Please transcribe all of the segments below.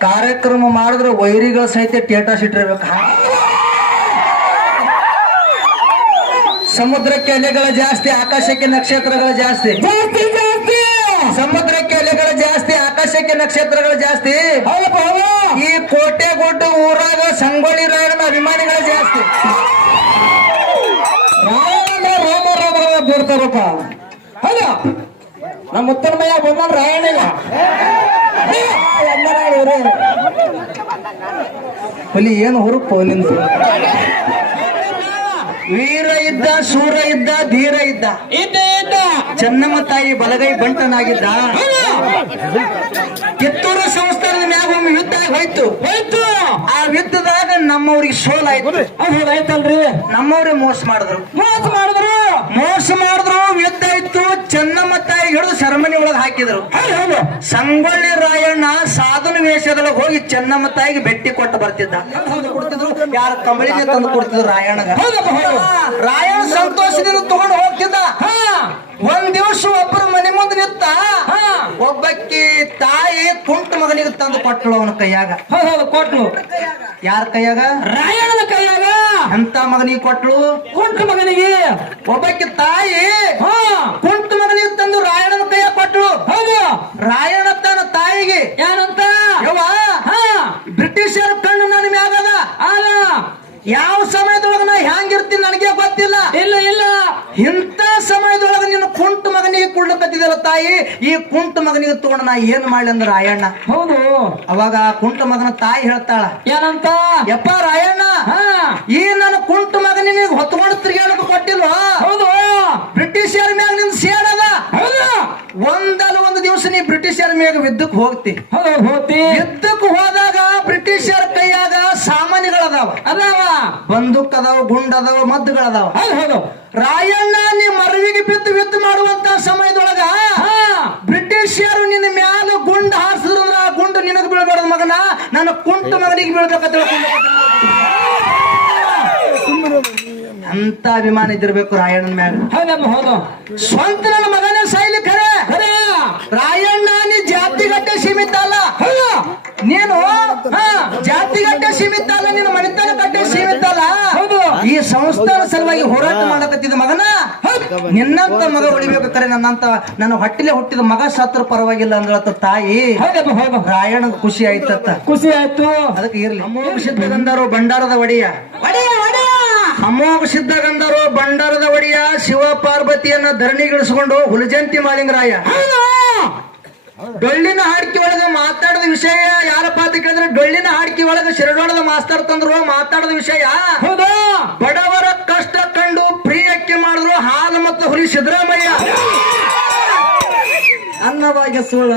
ಕಾರ್ಯಕ್ರಮ ಮಾಡಿದ್ರೆ ವೈರಿಗಳ ಸಹಿತ ಟೇಟಾ ಇಟ್ಟಿರ್ಬೇಕು. ಹಾ. ಸಮುದ್ರಕ್ಕೆ ಅಲೆಗಳ ಜಾಸ್ತಿ ಆಕಾಶಕ್ಕೆ ನಕ್ಷತ್ರಗಳ ಜಾಸ್ತಿ. ಸಮುದ್ರಕ್ಕೆ ಅಲೆಗಳ ಜಾಸ್ತಿ ಆಕಾಶಕ್ಕೆ ನಕ್ಷತ್ರಗಳ ಜಾಸ್ತಿ. ಈ ಕೋಟೆ ಗುಡ್ಡ ಊರಾಗ ಸಂಗೊಳ್ಳಿ ರಾಯಣ್ಣ ಅಭಿಮಾನಿಗಳ ಜಾಸ್ತಿ. ರಾಯಣ್ಣ ರಾಮ ರಾಮ ಬರ್ತಾರಪ್ಪ. ಹೌದು. ನಮ್ಮ ಉತ್ತರ ಮಯ್ಯ ಬಂದ್ರೆ ಇವ್ರೆ ಹುಲಿ ಏನು ಹುರುಪು ನಿಂದು ವೀರ ಇದ್ದ ಶೂರ ಇದ್ದ ಧೀರ ಇದ್ದ. ಚೆನ್ನಮ್ಮ ತಾಯಿ ಬಲಗೈ ಬಂಟನಾಗಿದ್ದ. ಕಿತ್ತೂರು ಸಂಸ್ಥಾನದ ಮ್ಯಾಗ ಒಮ್ಮೆ ಯುದ್ಧ ಹೋಯ್ತು. ಹೋಯ್ತು. ಆ ಯುದ್ಧದಾಗ ನಮ್ಮವ್ರಿಗೆ ಸೋಲಾಯ್ತು ಅದು ಆಯ್ತಲ್ರಿ ನಮ್ಮವ್ರೆ ಮೋಸ ಮಾಡಿದ್ರು. ಮೋಸ ಮಾಡಿದ್ರು. ಮೋಸ ಮಾಡಿದ್ರು ಯುದ್ಧ ಇತ್ತು ಚೆನ್ನಮ್ಮ ತಾಯಿ ಹಿಡಿದು ಸೆರೆಮನಿ ಒಳಗೆ ಹಾಕಿದ್ರು ಸಂಗೊಳ್ಳಿ ರಾಯಣ್ಣ ಸಾಧನ ವೇಷದೊಳಗೆ ಹೋಗಿ ಚೆನ್ನಮ್ಮ ತಾಯಿಗೆ ಬೆಟ್ಟಿ ಕೊಟ್ಟು ಬರ್ತಿದ್ದ. ಯಾರ ಕಂಬಳಿಗೆ ತಂದು ಕೊಡ್ತಿದ್ರು? ರಾಯಣ್ಣ ರಾಯಣ್ಣ ಸಂತೋಷದಿಂದ ತಗೊಂಡು ಹೋಗ್ತಿದ್ದ. ಒಂದ್ ದಿವಸ ಒಬ್ಬರು ಮನೆ ಮುಂದೆ ನಿಂತ ಒಬ್ಬಕ್ಕಿ ತಾಯಿ ಕುಂಟ ಮಗನಿಗೆ ತಂದು ಕೊಟ್ಟಳು ಅವನ ಕೈಯಾಗ. ಹೌದು ಕೊಟ್ಲು. ಯಾರ ಕೈಯಾಗ? ರಾಯಣ್ಣನ ಕೈಯಾಗ. ಅಂತ ಮಗನಿಗೆ ಕೊಟ್ಟಳು ಕುಂಟ ಮಗನಿಗೆ. ಒಬ್ಬಕ್ಕಿ ತಾಯಿ ಹಾ. ಕುಂಟ ಹೌದು ರಾಯಣ್ಣ ತನ್ನ ತಾಯಿಗೆ. ಹಾ. ಬ್ರಿಟಿಷರ ಕಣ್ಣು ನನ್ನ ಮ್ಯಾಗದ ಅಲ್ಲ ಯಾವ ಸಮಯದೊಳಗ ನಾ ಹ್ಯಾಂಗಿರ್ತೀನಿ ನನಗೆ ಗೊತ್ತಿಲ್ಲ. ಇಲ್ಲ ಇಲ್ಲ. ಇಂತ ಸಮಯದೊಳಗ ನಿನ್ನ ಕುಂಟ ಮಗನಿಗೆ ಕುಳ್ಳಕತ್ತಿದಲ್ಲ ತಾಯಿ ಈ ಕುಂಟ ಮಗನಿಗೆ ತಗೊಂಡು ನಾ ಏನ್ ಮಾಡ್ಲಿ ಅಂದ್ರ ರಾಯಣ್ಣ? ಹೌದು. ಅವಾಗ ಕುಂಟ ಮಗನ ತಾಯಿ ಹೇಳ್ತಾಳ ಏನಂತ? ಯಪ್ಪ ರಾಯಣ್ಣ ಈ ನನ್ನ ಕುಂಟ ಮಗನಿಗೆ ಹೊತ್ಕೊಂಡು ತಿರ್ಗಾಡಕ್ಕೆ ಕೊಟ್ಟಿಲ್ಲ ಹೌದು. ಬ್ರಿಟಿಷರ್ ಮ್ಯಾಗ ನಿನ್ ಸೇಡದ ಹೌದು. ಒಂದಲ್ಲ ಒಂದು ದಿವಸ ನೀ ಬ್ರಿಟಿಷರ ಮ್ಯಾಗ ಯುದ್ಧಕ್ ಹೋಗ್ತಿ. ಹೌದು ಹೋಗ್ತಿ. ಯುದ್ಧಕ್ಕೆ ಹೋದಾಗ ಸಾಮಾನ್ಯಗಳದಾವ ಅದಾವ. ಬಂದೂಕ್ ಅದಾವ ಗುಂಡ್ ಅದಾವ ಮದ್ದುಗಳದಾವ ಹೌದು ಹೌದು. ರಾಯಣ್ಣ ನೀ ಮರವಿಗೆ ಬಿದ್ದು ಯುದ್ಧ ಮಾಡುವಂತ ಸಮಯದೊಳಗ ಬ್ರಿಟಿಷರು ನಿನ್ನ ಮ್ಯಾಲ ಗುಂಡ ಹಾರಿಸಿದ್ರು ಆ ಗುಂಡು ನಿನಗ್ ಬೀಳ್ಬಾರ್ದು ಮಗನ. ನನ್ನ ಕುಂಟು ಮಗನಿಗೆ ಬೀಳ್ಬೇಕಂತ ಅಂತ ಅಭಿಮಾನ ಇದ್ದಿರ್ಬೇಕು ರಾಯಣ್ಣನ ಮ್ಯಾಲ ಹೌದಮ್ಮ ಹೌದು. ಸ್ವಂತ ನನ್ನ ಮಗನೇ ಸೈಲಿ ಖರೆ ಖರೆ ರಾಯಣ್ಣ ನೀ ಜಾತಿಗಟ್ಟೆ ಸೀಮಿತ ಅಲ್ಲ. ಹೌದು. ನೀನು ಹಾ, ಜಾತಿಗಟ್ಟೆ ಸೀಮಿತ ಅಲ್ಲ ನಿನ್ನ ಮನೆತನ ಗಟ್ಟೆ ಸೀಮಿತ ಅಲ್ಲ. ಹೌದು. ಈ ಸಂಸ್ಥಾನ ಸಲುವಾಗಿ ಹೋರಾಟ ಮಾಡಕತ್ತಿದ ಮಗನ? ನಿನ್ನಂತ ಮಗ ಉಳಿಬೇಕಾರೆ ನನ್ನಂತ ನನ್ನ ಹೊಟ್ಟಿಲೆ ಹುಟ್ಟಿದ ಮಗ ಸತ್ರ ಪರವಾಗಿಲ್ಲ ಅಂದ್ರತ್ತ ತಾಯಿ. ರಾಯಣ ಹೌದು. ರಾಯಣ್ಣ ಖುಷಿ ಆಯ್ತತ್ತ. ಖುಷಿ ಆಯ್ತು. ಅದಕ್ಕೆ ಇರ್ಲಿ. ಅಮೋಘ ಸಿದ್ಧಗಂಧರು ಭಂಡಾರದ ಒಡೆಯ. ಒಡೆಯ ಅಮೋಘ ಸಿದ್ಧಗಂಧರು ಭಂಡಾರದ ಒಡೆಯ ಶಿವ ಪಾರ್ವತಿಯನ್ನ ಧರಣಿಗಿಳಿಸಿಕೊಂಡು ಹುಲಜಂತಿ ಮಾಲಿಂಗರಾಯ. ಹೌದು. ಡೊಳ್ಳಿನ ಹಾಡ್ಕಿ ಒಳಗೆ ಮಾತಾಡದ ವಿಷಯ ಯಾರಪ್ಪ ಅಂತ ಕೇಳಿದ್ರೆ ಡೊಳ್ಳಿನ ಹಾಡ್ಕಿ ಒಳಗೆ ಶಿರಡೋಳದ ಮಾಸ್ತರ್ ತಂದ್ರು ಮಾತಾಡದ ವಿಷಯ. ಹೌದು? ಬಡವರ ಕಷ್ಟ ಕಂಡು ಪ್ರಿಯಕ್ಕೆ ಮಾಡಿದ್ರು ಹಾಲು ಮತ್ತು ಹುಲಿ ಸಿದ್ದರಾಮಯ್ಯ. ಅನ್ನವಾಗಿ ಸುಳ್ಳ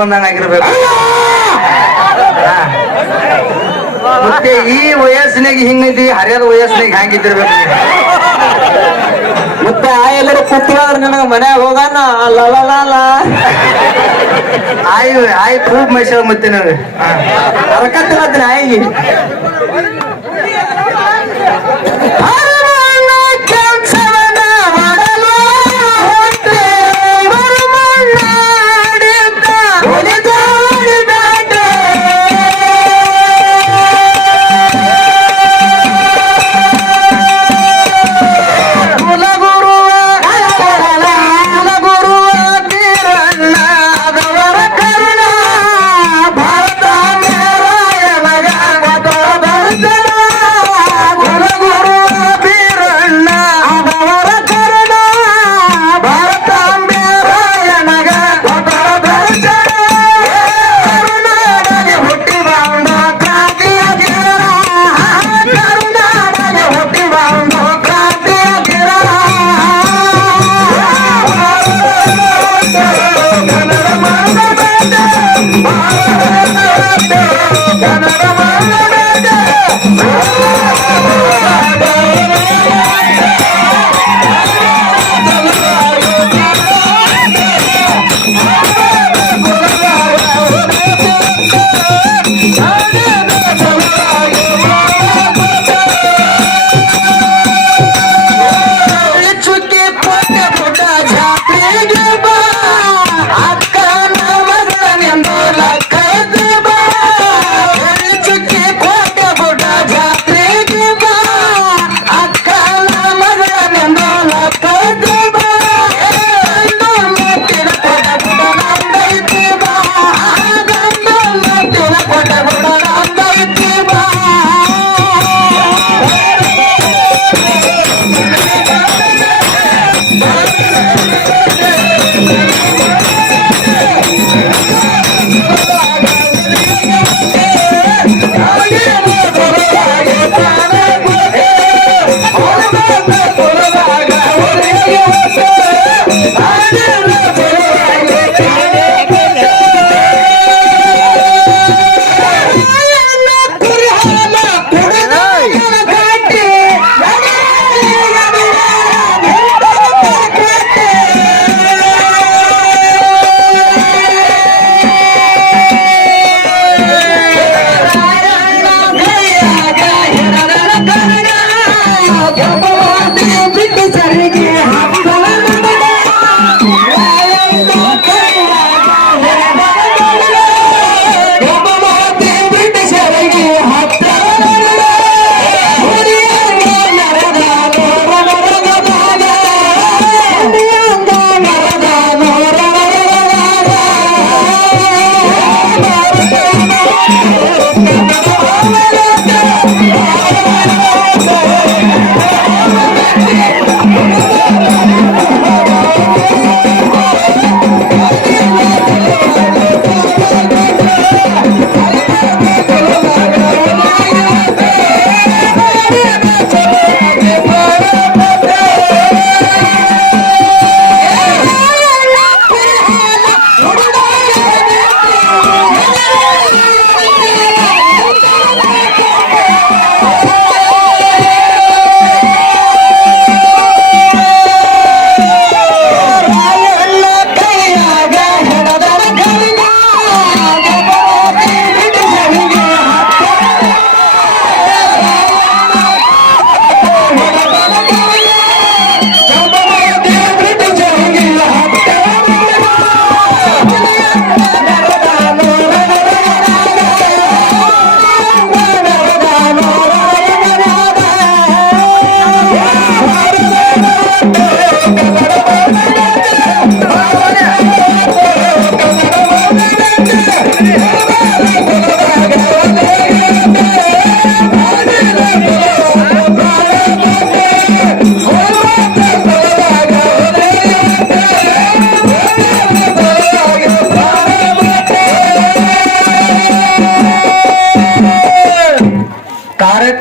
ಬಂದಂಗಾಗಿರ್ಬೇಕು. ಮತ್ತೆ ಈ ವಯಸ್ಸಿನಾಗ ಹಿಂಗೈತಿ ಹರಿಯದ ವಯಸ್ಸಿನಾಗ ಹ್ಯಾಂಗಿದ್ದಿರ್ಬೇಕು ಮತ್ತೆ ಆ ಎಲ್ಲರೂ ಕೂತ್ಕೊಂಡ್ರೆ ನನಗೆ ಮನೆ ಹೋಗಾನ ಆಯ್ ಆಯ್ ಕೂಬ್ ಮೈಸೂರು ಮತ್ತೆ ನೋಡಿ. ಹರಕತ್ತಿಲ್ಲ ಆಯಿ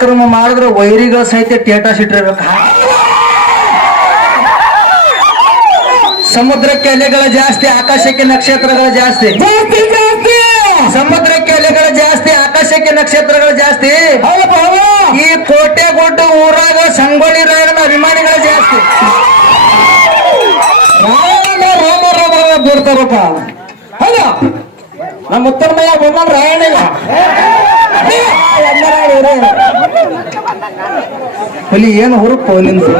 ಕಾರ್ಯಕ್ರಮ ಮಾಡಿದ್ರೆ ವೈರಿಗಳ ಸಹಿತ ಥಿಯೇಟರ್ ಇಟ್ಟಿರ್ಬೇಕು ಸಮುದ್ರಕ್ಕೆ ಕೆಲೆಗಳ ಜಾಸ್ತಿ ಆಕಾಶಕ್ಕೆ ನಕ್ಷತ್ರಗಳ ಜಾಸ್ತಿ. ಸಮುದ್ರಕ್ಕೆ ಕೆಲೆಗಳ ಜಾಸ್ತಿ ಆಕಾಶಕ್ಕೆ ನಕ್ಷತ್ರಗಳ ಜಾಸ್ತಿ. ಈ ಕೋಟೆ ಗುಡ್ಡ ಊರಾಗ ಸಂಗೊಳ್ಳಿ ರಾಯಣ್ಣ ಅಭಿಮಾನಿಗಳ ಜಾಸ್ತಿ. ರಾಮ ರಾಮ ಬೀರ್ತಾರಪ್ಪ ಹೌದಾ? ನಮ್ಮ ಉತ್ತರ ಮಯ ರಾಯಣ್ಣ ಹುಲಿ ಏನು ಹುರುಪು ನಿಂದು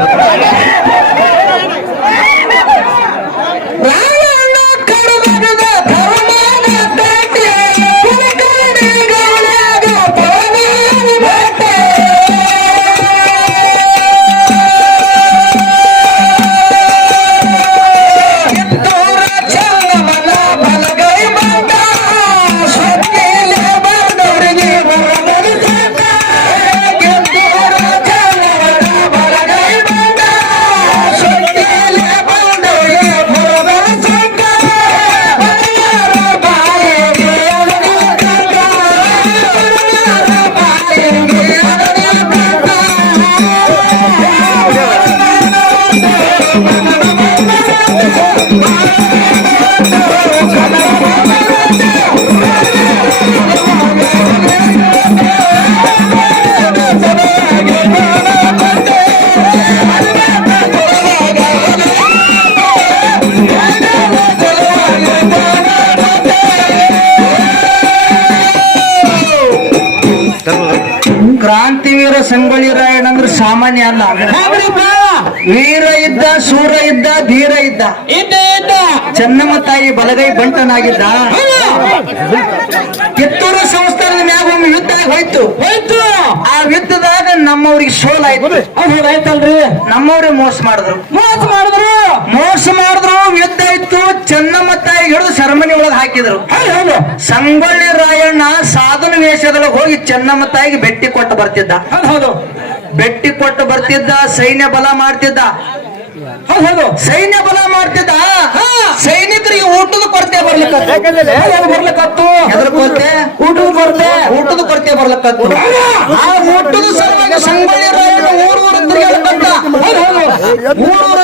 ಕ್ರಾಂತಿವೀರ ಸಂಗೊಳ್ಳಿ ರಾಯಣ್ಣ ಅಂದ್ರೆ ಸಾಮಾನ್ಯ ಅಲ್ಲ. ವೀರ ಇದ್ದ ಸೂರ ಇದ್ದ ಧೀರ ಇದ್ದ. ಚೆನ್ನಮ್ಮ ತಾಯಿ ಬಲಗೈ ಬಂಟನಾಗಿದ್ದ. ಕಿತ್ತೂರು ಸಂಸ್ಥಾನದ ಮ್ಯಾಗ ಒಮ್ಮೆ ಯುದ್ಧ ಹೋಯ್ತು. ಹೋಯ್ತು. ಆ ಯುದ್ಧದಾಗ ನಮ್ಮವ್ರಿಗೆ ಸೋಲಾಯ್ತು ಹೌದು ಆಯ್ತಲ್ರಿ. ನಮ್ಮವ್ರೆ ಮೋಸ ಮಾಡಿದ್ರು. ಮೋಸ ಮಾಡಿದ್ರು. ಮೋಸ ಮಾಡಿದ್ರು ಯುದ್ಧ ಇತ್ತು ಚೆನ್ನಮ್ಮ ತಾಯಿ ಹಿಡಿದು ಸರಮನಿ ಒಳಗೆ ಹಾಕಿದ್ರು. ಸಂಗೊಳ್ಳಿ ರಾಯಣ್ಣ ಸಾಧನ ವೇಷದೊಳಗೆ ಹೋಗಿ ಚೆನ್ನಮ್ಮ ತಾಯಿಗೆ ಬೆಟ್ಟಿ ಕೊಟ್ಟು ಬರ್ತಿದ್ದ. ಹೌದು ಭೇಟಿ ಕೊಟ್ಟು ಬರ್ತಿದ್ದ ಸೈನ್ಯ ಬಲ ಮಾಡ್ತಿದ್ದ. ಹೌದು ಸೈನ್ಯ ಬಲ ಮಾಡ್ತಿದ್ದ. ಕೊರತೆ? ಊಟದ ಕೊರತೆ. ಊಟದ ಕೊರತೆ ಬರ್ಲಕ್ಕತ್ತು ಆ ಊಟದ ಸಲುವಾಗಿ ಸಂಗೊಳ್ಳಿ ಊರು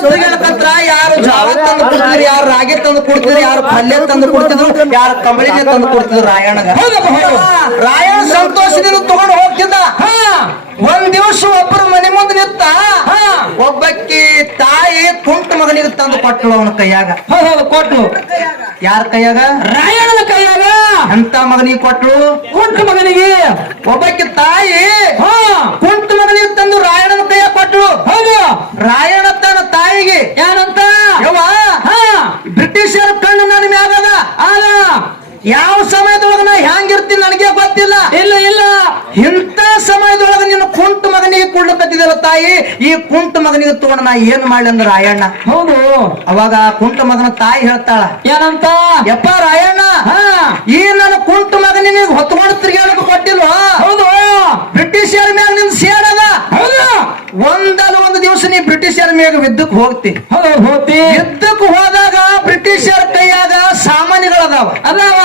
ತಿರುಗಾಡಕತ್ರ ಯಾರು ಜಾವ ತಂದು ಕೊಡ್ತಿದ್ರು ಯಾರು ರಾಗಿ ತಂದು ಕೊಡ್ತಿದ್ರು ಯಾರು ಪಲ್ಯ ತಂದು ಕೊಡ್ತಿದ್ರು ಯಾರು ಕಂಬಳಿಗೆ ತಂದು ಕೊಡ್ತಿದ್ರು ರಾಯಣ್ಣಗ. ರಾಯಣ್ಣ ಸಂತೋಷದಿಂದ ತಗೊಂಡು ಹೋಗ್ತಿದ್ದ. ಒಂದ್ ದಿವಸ ಒಬ್ಬರು ಮನೆ ಮುಂದೆ ನಿಂತ ಒಬ್ಬಕ್ಕಿ ತಾಯಿ ಕುಂಟ ಮಗನಿಗೆ ತಂದು ಕೊಟ್ಟಳು ಅವನ ಕೈಯಾಗ. ಕೊಟ್ಟು ಯಾರ ಕೈಯಾಗ? ರಾಯಣ್ಣನ ಕೈಯಾಗ. ಅಂತ ಮಗನಿಗೆ ಕೊಟ್ಟಳು ಕುಂಟ ಮಗನಿಗೆ. ಒಬ್ಬಕ್ಕಿ ತಾಯಿ ಹಾ. ಕುಂಟ ಮಗನಿಗೆ ತಂದು ರಾಯಣ್ಣನ ಕೈಯ ಕೊಟ್ಟಳು ಹೌದು ರಾಯಣ್ಣ ತನ್ನ ತಾಯಿಗೆ ಏನಂತ ಯವ್ವ ಹಾ ಬ್ರಿಟಿಷರ ಕಣ್ಣು ನನ್ನ ಮ್ಯಾಗದ ಆಗ ಯಾವ ಸಮಯದೊಳಗ ನಾ ಹ್ಯಾಂಗಿರ್ತೀನಿ ನನಗೆ ಗೊತ್ತಿಲ್ಲ ಇಲ್ಲ ಇಲ್ಲ ಇಂಥ ಸಮಯದೊಳಗ ನಿನ್ನ ಕುಂಟ ಮಗನಿಗೆ ಕೊಡ್ಲಕತ್ತಿದಲ್ಲ ತಾಯಿ ಈ ಕುಂಟ ಮಗನಿಗೆ ತಗೊಂಡು ನಾ ಏನ್ ಮಾಡ್ಲಿ ಅಂದ್ರ ರಾಯಣ್ಣ? ಹೌದು. ಅವಾಗ ಕುಂಟ ಮಗನ ತಾಯಿ ಹೇಳ್ತಾಳ ಏನಂತ? ಯಪ್ಪ ರಾಯಣ್ಣ ಈ ನನ್ನ ಕುಂಟ ಮಗ ಮಗನಿಗೆ ಹೊತ್ಕೊಂಡು ತಿರ್ಗಾಡಕ್ ಕೊಟ್ಟಿಲ್ಲ ಹೌದು. ಬ್ರಿಟಿಷರ್ ಮ್ಯಾಗ ನಿನ್ ಸೇಡದ ಹೌದು. ಒಂದಲ್ಲ ಒಂದು ದಿವಸ ನೀ ಬ್ರಿಟಿಷರ್ ಮ್ಯಾಗ ಯುದ್ಧಕ್ ಹೋಗ್ತಿ. ಹೌದು ಹೋಗ್ತಿ. ಯುದ್ಧಕ್ ಹೋದಾಗ ಬ್ರಿಟಿಷರ ಕೈಯಾಗ ಸಾಮಾನ್ಯಗಳದಾವ. ಅದಾವ.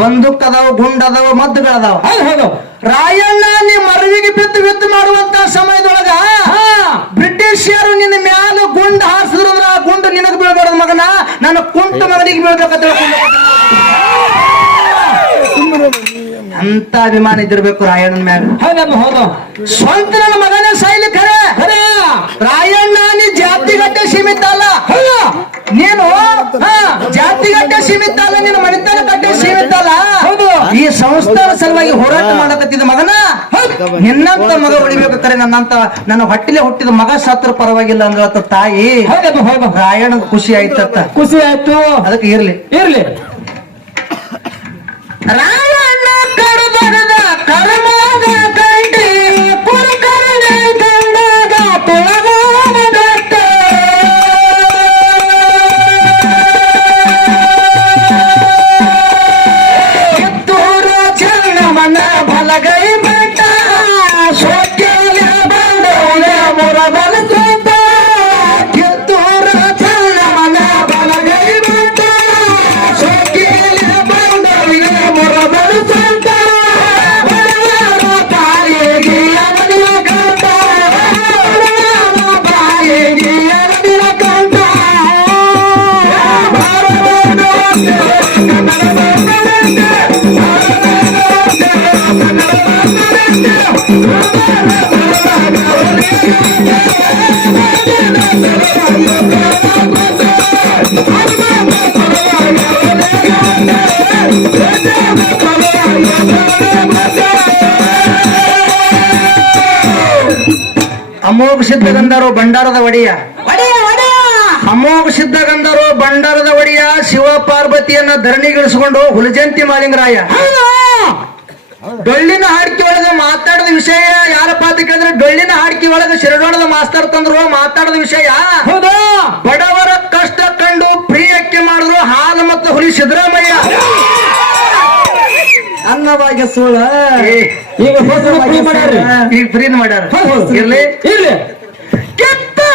ಬಂದೂಕ್ ಅದಾವ ಗುಂಡ್ ಅದಾವ ಮದ್ದುಗಳದಾವ. ಹೌದು ಹೌದು. ರಾಯಣ್ಣ ನೀ ಮರವಿಗೆ ಬಿದ್ದು ಯುದ್ಧ ಮಾಡುವಂತ ಸಮಯದೊಳಗ ಹಾ. ಬ್ರಿಟಿಷರು ನಿನ್ನ ಮ್ಯಾಲ ಗುಂಡ್ ಹಾರಿಸಿದ್ರು ಅಂದ್ರೆ ಆ ಗುಂಡು ನಿನಗೆ ಬೀಳ್ಬಾರ್ದು ಮಗನ? ನನ್ನ ಕುಂಟ ಮಗನಿಗೆ ಬೀಳ್ಬೇಕಂತ ಅಂತ ಅಭಿಮಾನ ಇದ್ದಿರ್ಬೇಕು ರಾಯಣ್ಣನ ಮ್ಯಾಗ? ಹೌದಪ್ಪ ಹೌದು ಸ್ವಂತ ನನ್ನ ಮಗನ ಸಾಯ್ಲಿ ಖರೆ ಖರೆ ರಾಯಣ್ಣ ನೀ ಜಾತಿಗಟ್ಟೆ ಸೀಮಿತ ಅಲ್ಲ. ಹೌದು. ನೀನು ಹಾ, ಜಾತಿಗಟ್ಟೆ ಸೀಮಿತ ಅಲ್ಲ ನಿನ್ನ ಮನೆತನ ಕಟ್ಟೆ ಸೀಮಿತ ಅಲ್ಲ. ಹೌದು. ಈ ಸಂಸ್ಥಾನ ಸಲುವಾಗಿ ಹೋರಾಟ ಮಾಡಕತ್ತಿದ ಮಗನ? ನಿನ್ನಂತ ಮಗ ಉಳಿಬೇಕಾರೆ ನನ್ನಂತ ನನ್ನ ಹೊಟ್ಟಿಲೆ ಹುಟ್ಟಿದ ಮಗ ಸತ್ರ ಪರವಾಗಿಲ್ಲ ಅಂದ್ರ ತಾಯಿ. ರಾಯಣ್ಣ ಖುಷಿ ಆಯ್ತತ್ತ. ಖುಷಿ ಆಯ್ತು. ಅದಕ್ಕೆ ಇರ್ಲಿ. ಇರ್ಲಿ. ರಾಯಣ್ಣ ಅಮೋಘ ಸಿದ್ಧಗಂಧರು ಭಂಡಾರದ ಒಡೆಯ. ಅಮೋಘ ಸಿದ್ಧಗಂಧರು ಭಂಡಾರದ ಒಡೆಯ ಶಿವ ಪಾರ್ವತಿಯನ್ನ ಧರಣಿಗಿಳಿಸಿಕೊಂಡು ಹುಲಜಂತಿ ಮಾಲಿಂಗರಾಯ. ಡೊಳ್ಳಿನ ಹಾಡ್ಕಿ ಒಳಗ ಮಾತಾಡದ ವಿಷಯ ಯಾರಪ್ಪ ಅಂತ ಕೇಳಿದ್ರೆ ಡೊಳ್ಳಿನ ಹಾಡ್ಕಿ ಒಳಗ ಶಿರಡೋಣದ ಮಾಸ್ತರ್ ತಂದ್ರು ಮಾತಾಡದ ವಿಷಯ ಹೌದಾ? ಬಡವರ ಕಷ್ಟ ಕಂಡು ಪ್ರಿಯಕ್ಕೆ ಮಾಡಿದ್ರು ಹಾಲು ಮತ್ತು ಹುಲಿ ಸಿದ್ದರಾಮಯ್ಯ. ಅನ್ನವಾಗಿ ಸೋಳ ಈಗ ಫ್ರೀ ಮಾಡ್ಯಾರ. ಇರ್ಲಿ. ಇರ್ಲಿ. ಇರ್ಲಿ